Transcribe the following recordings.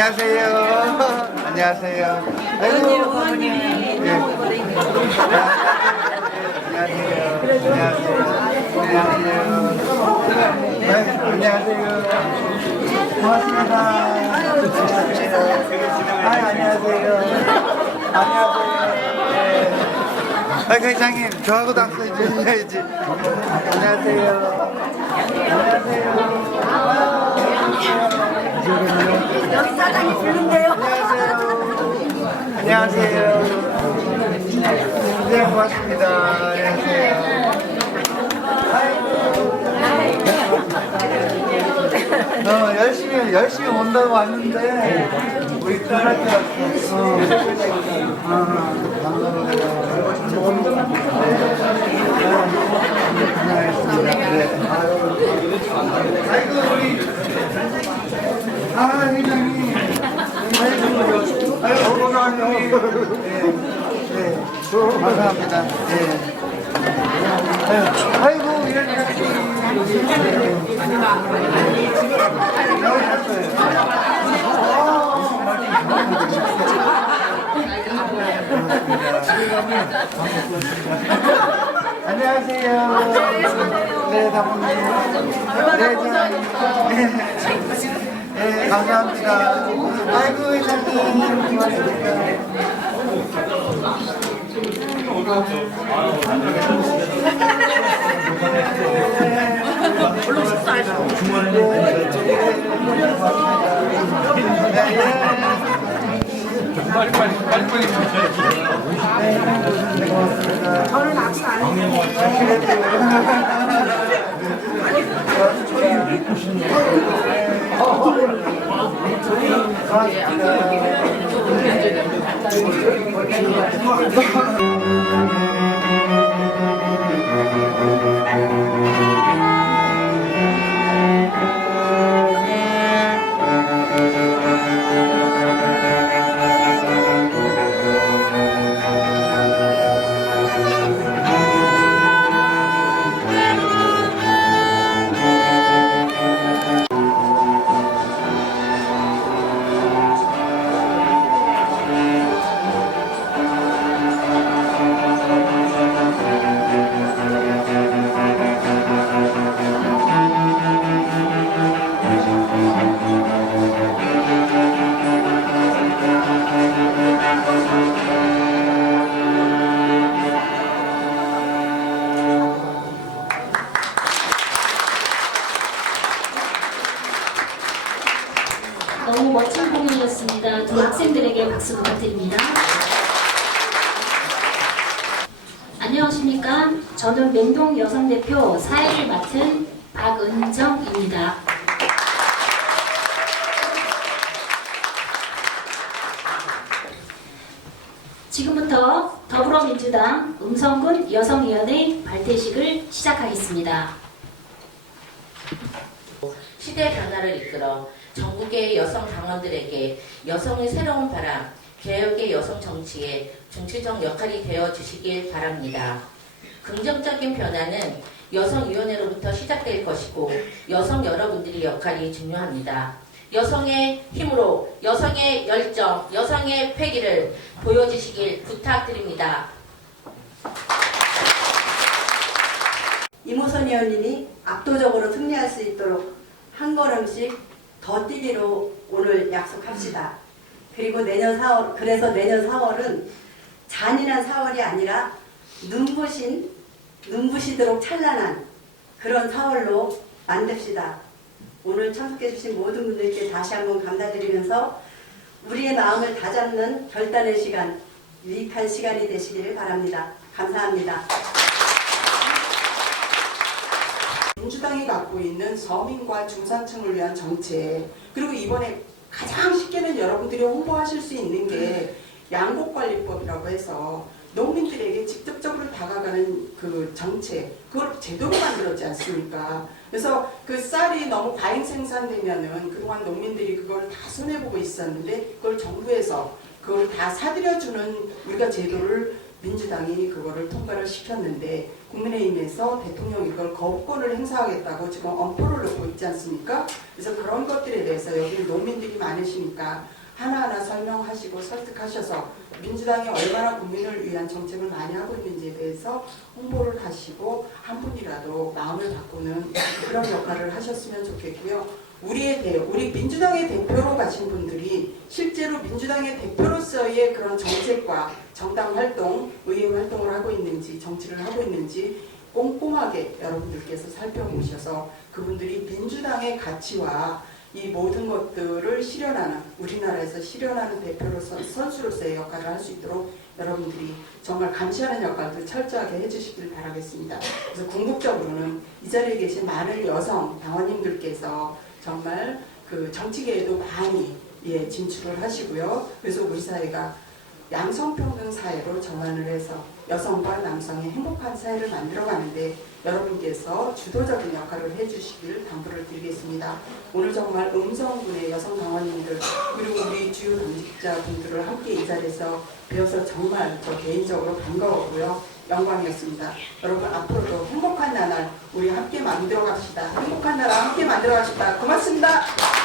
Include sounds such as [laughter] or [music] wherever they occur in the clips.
안녕하세요. 안녕하세요. 아이고. 예. 안녕하세요. 안녕하세요. 안녕하세요. 네, 안녕하세요. 고맙습니다. 안녕하세요. 아, 안녕하세요. 안녕하세요. 네. 아, 회장님, 저하고도 악수 해주셔야지. 안녕하세요. 안녕하세요. 여기 사장이 부른대요. 안녕하세요. 네, 고맙습니다. 안녕하세요. 어, 열심히, 열심히 온다고 왔는데, 우리 끝날 때 왔어. 어, 아, 감사합니다. 네. 고생하셨습니다. 네. 아이고, 우리. 아, 회장님. 아이고, 아이고, 건강하니. 감사합니다. 네. 아이고. 안녕하세요. 네, 저, 네. 네, 감사합니다. 아이고, 회장님. 고맙습니다. 저는 악수 안. 너 嗯 저는 맹동 여성대표 사회를 맡은 박은정입니다. 지금부터 더불어민주당 음성군 여성위원회 발대식을 시작하겠습니다. 시대 변화를 이끌어 전국의 여성 당원들에게 여성의 새로운 바람, 개혁의 여성 정치에 중추적 역할이 되어 주시길 바랍니다. 긍정적인 변화는 여성위원회로부터 시작될 것이고 여성 여러분들의 역할이 중요합니다. 여성의 힘으로 여성의 열정, 여성의 패기를 보여주시길 부탁드립니다. 이모선 의원님이 압도적으로 승리할 수 있도록 한 걸음씩 더 뛰기로 오늘 약속합시다. 그리고 내년 4월, 그래서 내년 4월은 잔인한 4월이 아니라 눈부신, 눈부시도록 찬란한 그런 4월로 만듭시다. 오늘 참석해주신 모든 분들께 다시 한번 감사드리면서 우리의 마음을 다잡는 결단의 시간, 유익한 시간이 되시기를 바랍니다. 감사합니다. 민주당이 갖고 있는 서민과 중산층을 위한 정책 그리고 이번에 가장 쉽게는 여러분들이 홍보하실 수 있는 게 양곡관리법이라고 해서 농민들에게 직접적으로 다가가는 그 정책 그걸 제도로 만들었지 않습니까? 그래서 그 쌀이 너무 과잉 생산되면은 그동안 농민들이 그걸 다 손해보고 있었는데 그걸 정부에서 그걸 다 사들여주는 우리가 제도를 민주당이 그거를 통과를 시켰는데 국민의힘에서 대통령 이걸 거부권을 행사하겠다고 지금 엄포를 놓고 있지 않습니까? 그래서 그런 것들에 대해서 여기 농민들이 많으시니까 하나하나 설명하시고 설득하셔서 민주당이 얼마나 국민을 위한 정책을 많이 하고 있는지에 대해서 홍보를 하시고 한 분이라도 마음을 바꾸는 그런 역할을 하셨으면 좋겠고요. 우리의 대, 우리 민주당의 대표로 가신 분들이 실제로 민주당의 대표로서의 그런 정책과 정당 활동, 의회 활동을 하고 있는지, 정치를 하고 있는지 꼼꼼하게 여러분들께서 살펴보셔서 그분들이 민주당의 가치와 이 모든 것들을 실현하는 우리나라에서 실현하는 대표로서 선수로서의 역할을 할 수 있도록 여러분들이 정말 감시하는 역할도 철저하게 해주시길 바라겠습니다. 그래서 궁극적으로는 이 자리에 계신 많은 여성 당원님들께서 정말 그 정치계에도 많이 예, 진출을 하시고요. 그래서 우리 사회가 양성평등 사회로 전환을 해서 여성과 남성의 행복한 사회를 만들어가는데 여러분께서 주도적인 역할을 해주시길 당부를 드리겠습니다. 오늘 정말 음성군의 여성 당원님들 그리고 우리 주요 당직자분들을 함께 이 자리에서 배워서 정말 저 개인적으로 반가웠고요. 영광이었습니다. 여러분 앞으로도 행복한 나날 우리 함께 만들어 갑시다. 행복한 나라 함께 만들어 갑시다. 고맙습니다.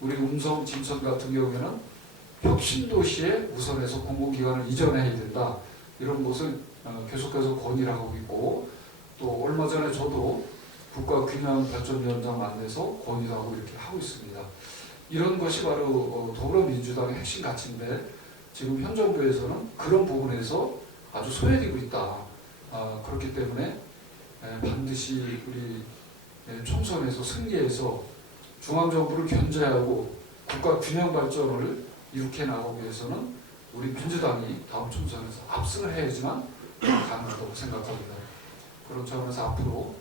우리 음성 진천 같은 경우에는 혁신도시에 우선해서 공공기관을 이전해야 된다. 이런 것을 어, 계속해서 건의를 하고 있고 또 얼마 전에 저도 국가균형발전위원장 만나서 건의도 하고 이렇게 하고 있습니다. 이런 것이 바로 어, 더불어민주당의 핵심 가치인데 지금 현 정부에서는 그런 부분에서 아주 소외되고 있다. 아, 그렇기 때문에 에, 반드시 우리 에, 총선에서 승리해서 중앙정부를 견제하고 국가 균형 발전을 이룩해 나가기 위해서는 우리 민주당이 다음 총선에서 압승을 해야지만 가능하다고 생각합니다. 그런 차원에서 앞으로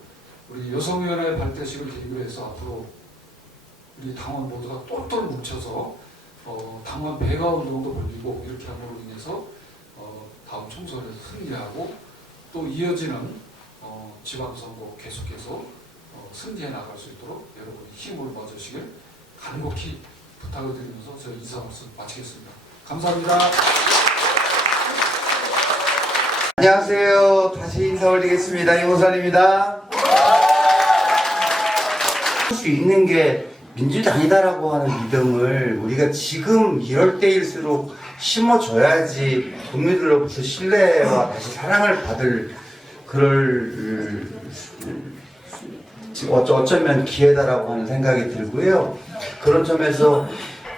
우리 여성위원회 발대식을 계기로 해서 앞으로 우리 당원 모두가 똘똘 뭉쳐서 어, 당원 배가 운동도 벌리고 이렇게 함으로 인해서 어, 다음 총선에서 승리하고 또 이어지는 어, 지방선거 계속해서 어, 승리해 나갈 수 있도록 여러분이 힘을 모아주시길 간곡히 부탁을 드리면서 저 인사 말씀 마치겠습니다. 감사합니다. 안녕하세요. 다시 인사 올리겠습니다. 이호선입니다. 할 수 있는 게 민주당이다라고 하는 믿음을 우리가 지금 이럴 때일수록 심어줘야지 국민들로부터 신뢰와 다시 사랑을 받을 그럴 어쩌면 기회다라고 하는 생각이 들고요. 그런 점에서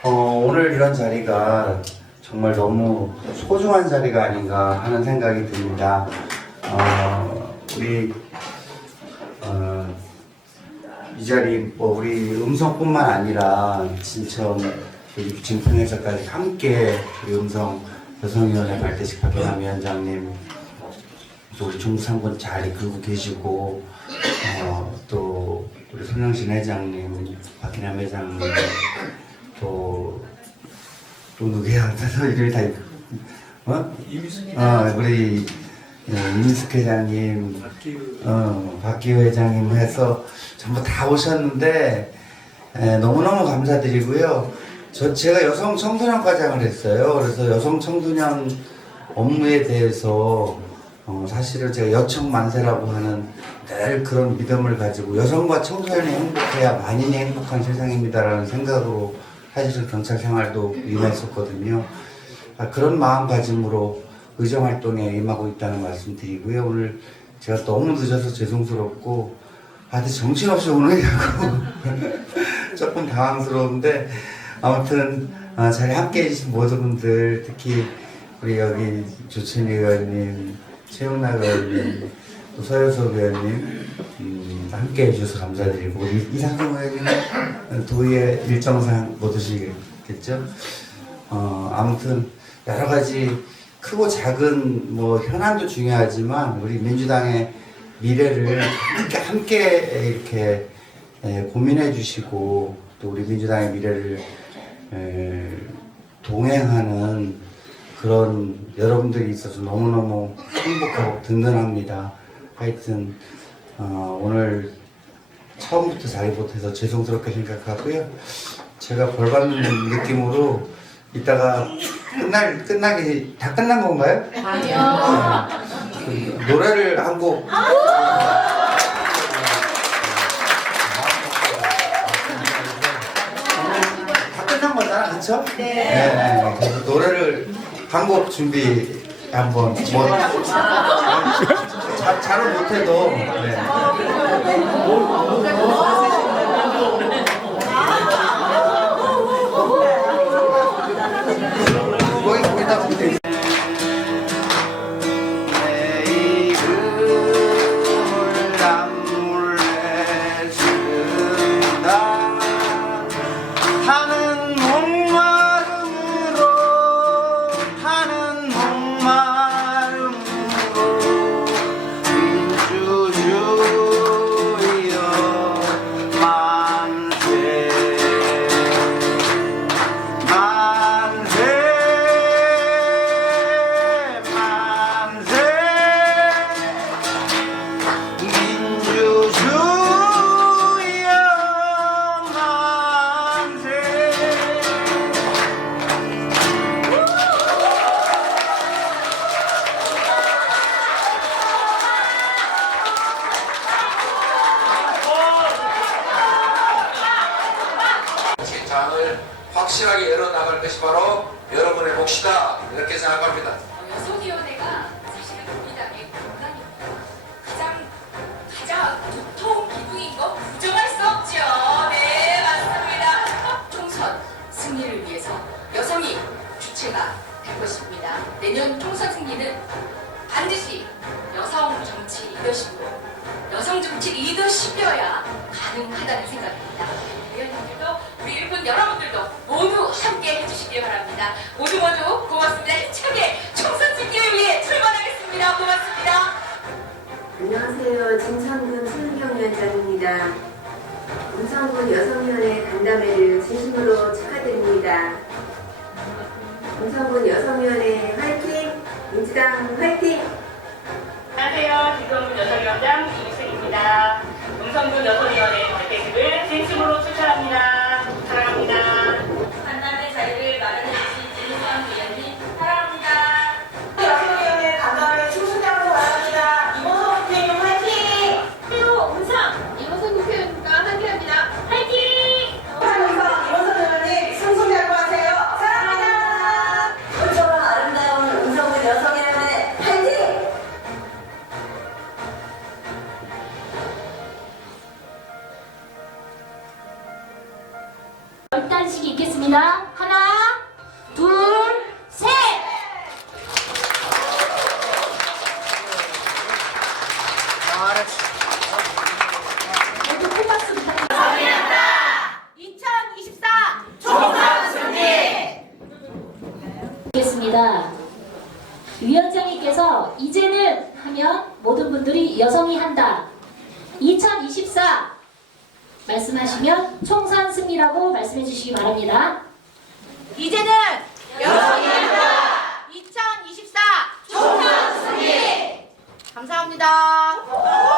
어, 오늘 이런 자리가 정말 너무 소중한 자리가 아닌가 하는 생각이 듭니다. 어, 우리 어, 이 자리 뭐 우리 음성뿐만 아니라 진천 진풍에서까지 함께 우리 음성 여성위원회 발대식 박현남 위원장님 또 우리 중상권 잘 이끌고 계시고 어, 또 우리 손영신 회장님, 박희남 회장님 또, 또 누구야? [laughs] 또 이름이 다 있- 어? 어, 우리 예, 이민숙 회장님, 어, 박기호 회장님 해서 전부 다 오셨는데 에, 너무너무 감사드리고요. 저 제가 여성 청소년 과장을 했어요. 그래서 여성 청소년 업무에 대해서 어, 사실은 제가 여청 만세라고 하는 늘 그런 믿음을 가지고 여성과 청소년이 행복해야 만인이 행복한 세상입니다라는 생각으로 사실은 경찰 생활도 임했었거든요. 아, 그런 마음가짐으로 의정 활동에 임하고 있다는 말씀 드리고요. 오늘 제가 너무 늦어서 죄송스럽고 다들 정신없이 오느냐고 [laughs] 조금 당황스러운데 아무튼 아, 자리 함께 해주신 모든 분들 특히 우리 여기 조천희 의원님, 최영락 의원님, 또 서효석 의원님 음, 함께 해 주셔서 감사드리고 우리 이상경 의원님은 도의회 일정상 못 오시겠죠? 어, 아무튼 여러 가지 크고 작은 뭐 현안도 중요하지만 우리 민주당의 미래를 함께, 함께 이렇게 에, 고민해 주시고 또 우리 민주당의 미래를 에, 동행하는 그런 여러분들이 있어서 너무너무 행복하고 든든합니다. 하여튼 어, 오늘 처음부터 자리 못해서 죄송스럽게 생각하고요. 제가 벌 받는 느낌으로 이따가 끝날 끝나기 다 끝난 건가요? 아니요. 노래를 한 곡. 다 끝난 거잖아, 그렇죠? 네. 네. 그래서 노래를 한곡 준비 한번 뭐 잘, 잘은 못해도 네. 바랍니다. 모두 모두 고맙습니다. 힘차게 총선 승리를 위해 출발하겠습니다. 고맙습니다. 안녕하세요. 진천군 손경위원장입니다. 음성군 여성위원회 간담회를 진심으로 축하드립니다. 음성군 여성위원회 화이팅! 민주당 화이팅! 안녕하세요. 지금은 여성위원장 이승입니다. 음성군 여성위원회 개최를 진심으로 축하합니다. 열 단씩 읽겠습니다. 하나, 둘, 셋. 모두 큰 박수 부탁드립니다. 2024 알겠습니다. 위원장님께서 이제는 하면 모든 분들이 여성이 한다. 2024 말씀하시면 총선 승리라고 말씀해 주시기 바랍니다. 이제는 여성이 한다. 2024 총선 승리. 감사합니다.